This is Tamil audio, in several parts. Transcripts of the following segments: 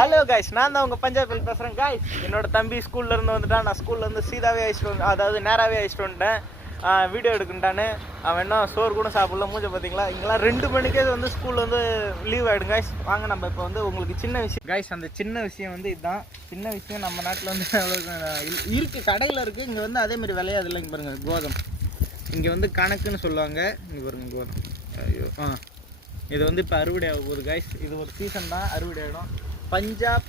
ஹலோ கைஸ், நான் தான் உங்கள் பஞ்சாபில் பேசுகிறேன் கைஸ். என்னோட தம்பி ஸ்கூல்லேருந்து வந்துட்டான். நான் ஸ்கூல்லேருந்து சீதாவே அழைச்சிட்டு வந்து, அதாவது நேராகவே அழைச்சிட்டு வந்துட்டேன். வீடியோ எடுக்கின்ட்டான்னு. அவன் என்ன சோறு கூட சாப்பிடல. மூஞ்ச பார்த்தீங்களா? இங்கெல்லாம் 2 மணிக்கே வந்து ஸ்கூல் வந்து லீவ் ஆகிடும் கைஸ். வாங்க நம்ம இப்போ வந்து உங்களுக்கு சின்ன விஷயம் கைஸ். அந்த சின்ன விஷயம் வந்து இதுதான். சின்ன விஷயம் நம்ம நாட்டில் வந்து இருக்குது, கடையில் இருக்குது. இங்கே வந்து அதேமாதிரி விளையாது இல்லை. இங்கே பாருங்கள், கோதம். இங்கே வந்து கணக்குன்னு சொல்லுவாங்க. இங்கே பாருங்கள் கோதம். ஐயோ இது வந்து இப்போ அறுவடை ஆக போகுது கைஸ். இது ஒரு சீசன் தான், அறுவடை ஆகிடும். பஞ்சாப்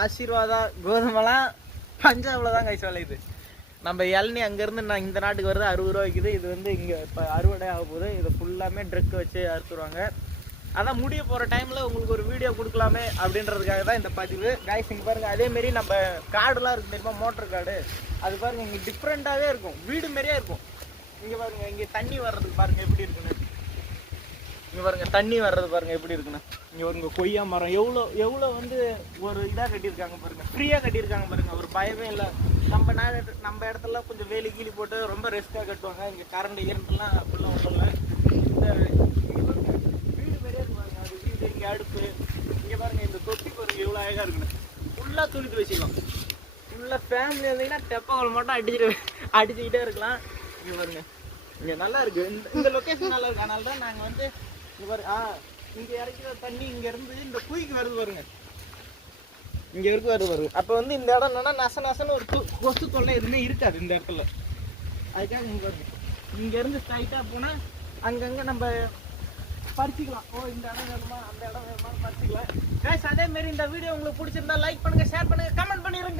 ஆசீர்வாதா கோதுமெல்லாம் பஞ்சாபில் தான் கைஸ் விளையுது. நம்ம இளநீ அங்கேருந்து நான் இந்த நாட்டுக்கு வருது 60 ரூபா விற்கிது. இது வந்து இங்கே இப்போ அறுவடை ஆக போகுது. இது ஃபுல்லாமே ட்ரக் வச்சு அறுத்துருவாங்க. அதான் முடிய போகிற டைமில் உங்களுக்கு ஒரு வீடியோ கொடுக்கலாமே அப்படின்றதுக்காக தான் இந்த பதிவு கைஸ். இங்கே பாருங்கள், அதேமாரி நம்ம காடுலாம் இருக்குது தெரியுமா, மோட்டர் காடு. அது பாருங்கள், இங்கே டிஃப்ரெண்ட்டாகவே இருக்கும், வீடு மாரியே இருக்கும். இங்கே பாருங்கள், இங்கே தண்ணி வர்றதுக்கு பாருங்கள் எப்படி இருக்குன்னு. இங்கே பாருங்கள், தண்ணி வர்றது பாருங்கள் எப்படி இருக்குண்ணா. இங்கே பாருங்க, கொய்யா மரம் எவ்வளோ வந்து ஒரு இதாக கட்டியிருக்காங்க பாருங்கள், ஃப்ரீயாக கட்டியிருக்காங்க பாருங்கள். ஒரு பயமே இல்லை. நம்ம இடத்துல கொஞ்சம் வேலி கீழி போட்டு ரொம்ப ரெஸ்ட்டாக கட்டுவாங்க. இங்கே கரண்ட் இரண்டுலாம் அப்படிலாம் ஒன்றும் இல்லை. இந்த இங்கே பாருங்கள், வீடு மாரியே இருக்கு பாருங்கள். அது வீடு, இங்கே அடுப்பு. இங்கே பாருங்கள், இந்த தொட்டி பாருங்கள் எவ்வளோ அழகாக இருக்குண்ணா. ஃபுல்லாக துணித்து வச்சுக்கலாம். ஃபுல்லாக ஃபேமிலி இருந்தீங்கன்னா தெப்பங்கள் மட்டும் அடிச்சுக்கிட்டே இருக்கலாம். இங்கே பாருங்கள், இங்கே நல்லா இருக்குது. இந்த லொக்கேஷன் நல்லா இருக்குது. அதனால தான் நாங்கள் வந்து இங்கே பாருங்க, இங்கே இறக்கிற தண்ணி இங்கேருந்து இந்த குயிக்கு வருது பாருங்க, இங்கே இருக்கு வருது. அப்போ வந்து இந்த இடம் என்னன்னா நசன்னு ஒரு கொசு தொல்லை எதுவுமே இருக்காது இந்த இடத்துல. அதுக்காக இங்கே வருது. இங்கேருந்து ஸ்ட்ரைட்டாக போனால் அங்கங்கே நம்ம பறிச்சிக்கலாம். இந்த இடம் வேணுமா அந்த இடம் வேணுமான்னு பறிச்சிக்கலாம் கைஸ். அதேமாரி இந்த வீடியோ உங்களுக்கு பிடிச்சிருந்தா லைக் பண்ணுங்கள், ஷேர் பண்ணுங்கள், கமெண்ட் பண்ணிடுங்க.